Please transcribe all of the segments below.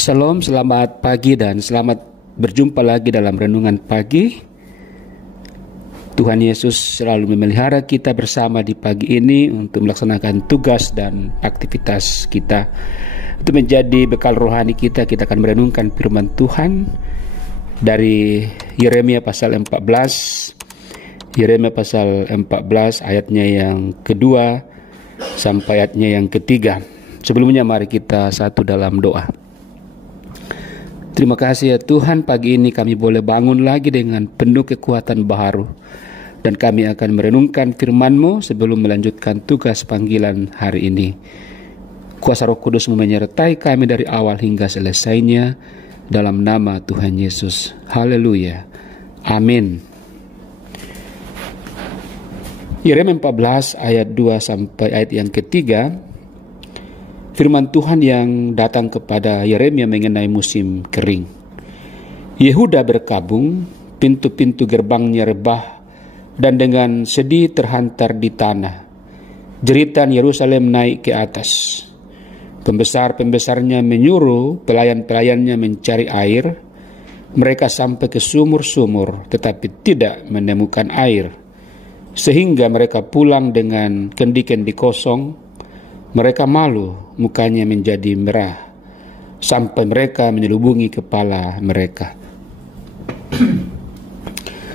Shalom, selamat pagi dan selamat berjumpa lagi dalam renungan pagi. Tuhan Yesus selalu memelihara kita bersama di pagi ini untuk melaksanakan tugas dan aktivitas kita. Itu menjadi bekal rohani kita. Kita akan merenungkan firman Tuhan dari Yeremia pasal 14. Yeremia pasal 14 ayatnya yang kedua sampai ayatnya yang ketiga. Sebelumnya mari kita satu dalam doa. Terima kasih ya Tuhan, pagi ini kami boleh bangun lagi dengan penuh kekuatan baharu. Dan kami akan merenungkan firman-Mu sebelum melanjutkan tugas panggilan hari ini. Kuasa Roh Kudus-Mu menyertai kami dari awal hingga selesainya. Dalam nama Tuhan Yesus. Haleluya. Amin. Yeremia 14 ayat 2 sampai ayat yang ketiga. Firman Tuhan yang datang kepada Yeremia mengenai musim kering. Yehuda berkabung, pintu-pintu gerbangnya rebah, dan dengan sedih terhantar di tanah. Jeritan Yerusalem naik ke atas. Pembesar-pembesarnya menyuruh pelayan-pelayannya mencari air. Mereka sampai ke sumur-sumur, tetapi tidak menemukan air. Sehingga mereka pulang dengan kendi-kendi kosong. Mereka malu, mukanya menjadi merah, sampai mereka menyelubungi kepala mereka.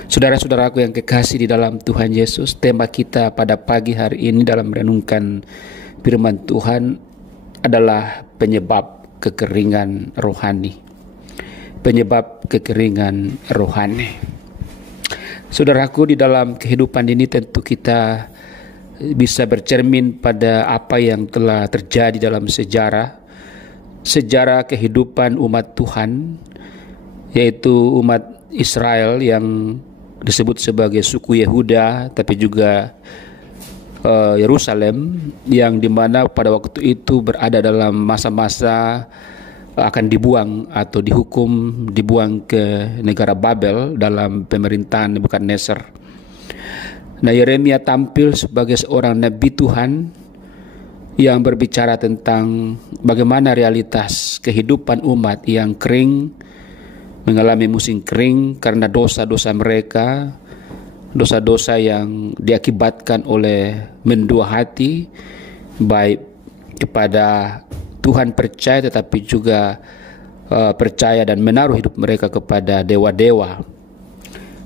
Saudara-saudaraku yang kekasih di dalam Tuhan Yesus, tema kita pada pagi hari ini dalam merenungkan firman Tuhan adalah penyebab kekeringan rohani. Penyebab kekeringan rohani. Saudaraku, di dalam kehidupan ini tentu kita bisa bercermin pada apa yang telah terjadi dalam sejarah kehidupan umat Tuhan, yaitu umat Israel yang disebut sebagai suku Yehuda, tapi juga Yerusalem, yang dimana pada waktu itu berada dalam masa-masa akan dibuang atau dibuang ke negara Babel dalam pemerintahan Nebukadnezar. Nah, Yeremia tampil sebagai seorang nabi Tuhan yang berbicara tentang bagaimana realitas kehidupan umat yang kering, mengalami musim kering karena dosa-dosa mereka, dosa-dosa yang diakibatkan oleh mendua hati, baik kepada Tuhan percaya tetapi juga percaya dan menaruh hidup mereka kepada dewa-dewa.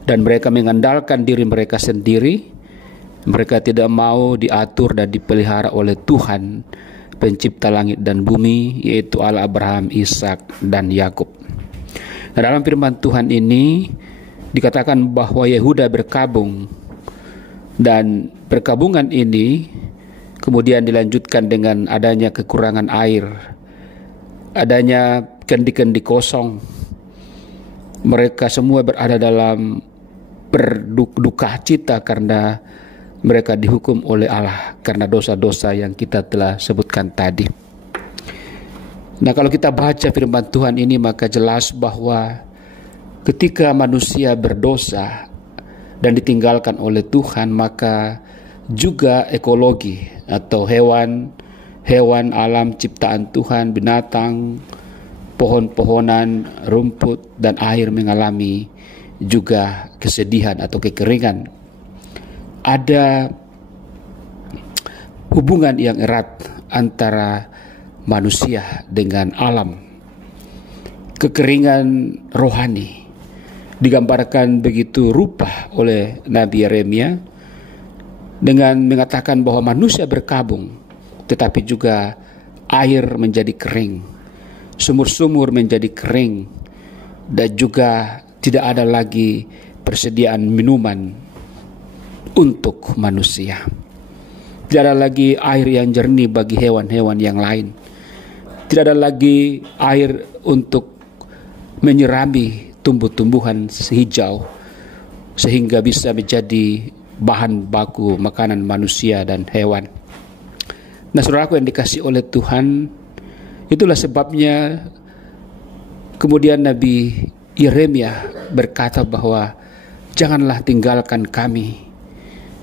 Dan mereka mengandalkan diri mereka sendiri. Mereka tidak mau diatur dan dipelihara oleh Tuhan, pencipta langit dan bumi, yaitu Allah Abraham, Ishak, dan Yakub. Nah, dalam firman Tuhan ini dikatakan bahwa Yehuda berkabung, dan perkabungan ini kemudian dilanjutkan dengan adanya kekurangan air, adanya kendi-kendi kosong. Mereka semua berada dalam berduka cita karena mereka dihukum oleh Allah karena dosa-dosa yang kita telah sebutkan tadi. Nah, kalau kita baca firman Tuhan ini maka jelas bahwa ketika manusia berdosa dan ditinggalkan oleh Tuhan, maka juga ekologi atau hewan alam ciptaan Tuhan, binatang, pohon-pohonan, rumput, dan air mengalami juga kesedihan atau kekeringan. Ada hubungan yang erat antara manusia dengan alam. Kekeringan rohani digambarkan begitu rupa oleh Nabi Yeremia dengan mengatakan bahwa manusia berkabung, tetapi juga air menjadi kering, sumur-sumur menjadi kering, dan juga tidak ada lagi persediaan minuman untuk manusia. Tidak ada lagi air yang jernih bagi hewan-hewan yang lain. Tidak ada lagi air untuk menyirami tumbuh-tumbuhan hijau sehingga bisa menjadi bahan baku makanan manusia dan hewan. Nah, saudaraku yang dikasihi oleh Tuhan, itulah sebabnya kemudian Nabi Yeremia berkata bahwa janganlah tinggalkan kami.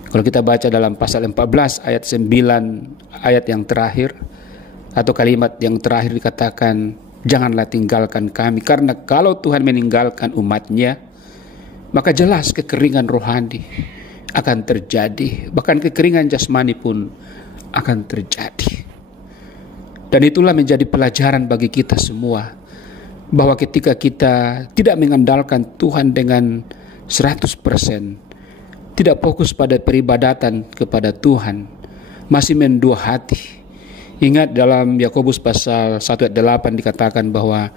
Kalau kita baca dalam pasal 14 ayat 9, ayat yang terakhir atau kalimat yang terakhir dikatakan, janganlah tinggalkan kami. Karena kalau Tuhan meninggalkan umatnya, maka jelas kekeringan rohani akan terjadi. Bahkan kekeringan jasmani pun akan terjadi. Dan itulah menjadi pelajaran bagi kita semua, bahwa ketika kita tidak mengandalkan Tuhan dengan 100%, tidak fokus pada peribadatan kepada Tuhan, masih mendua hati. Ingat dalam Yakobus pasal 1 ayat 8 dikatakan bahwa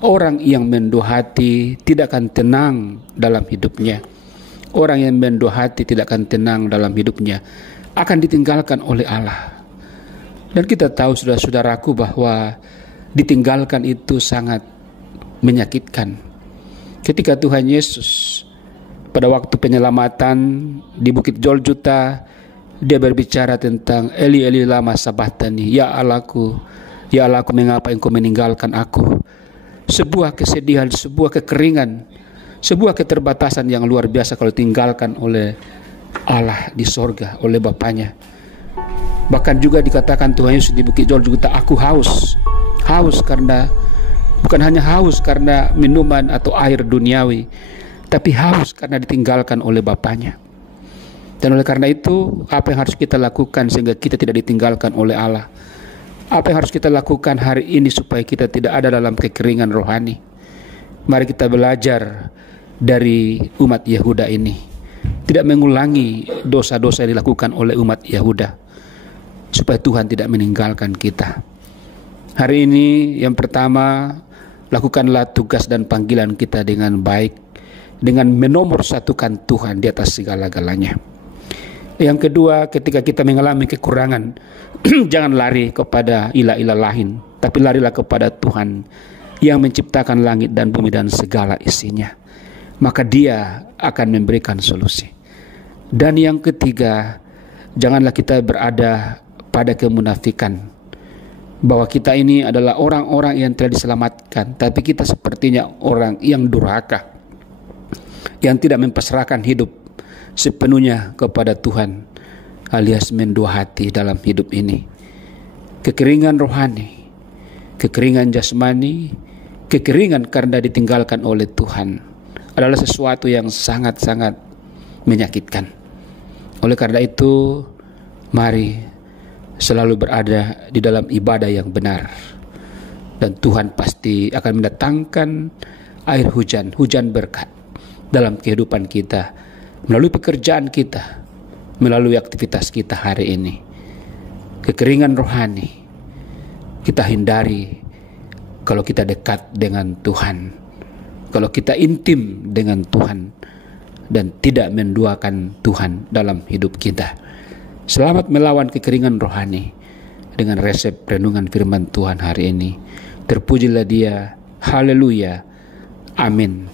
orang yang mendua hati tidak akan tenang dalam hidupnya. Orang yang mendua hati tidak akan tenang dalam hidupnya, akan ditinggalkan oleh Allah. Dan kita tahu saudara-saudaraku bahwa ditinggalkan itu sangat menyakitkan. Ketika Tuhan Yesus pada waktu penyelamatan di Bukit Golgota, dia berbicara tentang Eli Eli lama sabachthani, ya Allahku, mengapa engkau meninggalkan aku. Sebuah kesedihan, sebuah kekeringan, sebuah keterbatasan yang luar biasa kalau tinggalkan oleh Allah di sorga, oleh Bapaknya. Bahkan juga dikatakan Tuhan Yesus di Bukit Golgota, aku haus karena bukan hanya haus karena minuman atau air duniawi, tapi haus karena ditinggalkan oleh Bapaknya. Dan oleh karena itu, apa yang harus kita lakukan sehingga kita tidak ditinggalkan oleh Allah? Apa yang harus kita lakukan hari ini supaya kita tidak ada dalam kekeringan rohani? Mari kita belajar dari umat Yehuda ini, tidak mengulangi dosa-dosa yang dilakukan oleh umat Yehuda, supaya Tuhan tidak meninggalkan kita. Hari ini yang pertama, lakukanlah tugas dan panggilan kita dengan baik, dengan menomorsatukan Tuhan di atas segala-galanya. Yang kedua, ketika kita mengalami kekurangan, jangan lari kepada ilah-ilah lain, tapi larilah kepada Tuhan yang menciptakan langit dan bumi dan segala isinya. Maka Dia akan memberikan solusi. Dan yang ketiga, janganlah kita berada pada kemunafikan, bahwa kita ini adalah orang-orang yang telah diselamatkan, tapi kita sepertinya orang yang durhaka, yang tidak mempasrahkan hidup sepenuhnya kepada Tuhan, alias mendua hati dalam hidup ini. Kekeringan rohani, kekeringan jasmani, kekeringan karena ditinggalkan oleh Tuhan adalah sesuatu yang sangat-sangat menyakitkan. Oleh karena itu, mari selalu berada di dalam ibadah yang benar, dan Tuhan pasti akan mendatangkan air hujan berkat dalam kehidupan kita, melalui pekerjaan kita, melalui aktivitas kita hari ini. Kekeringan rohani kita hindari kalau kita dekat dengan Tuhan, kalau kita intim dengan Tuhan dan tidak menduakan Tuhan dalam hidup kita. Selamat melawan kekeringan rohani dengan resep renungan firman Tuhan hari ini. Terpujilah Dia. Haleluya. Amin.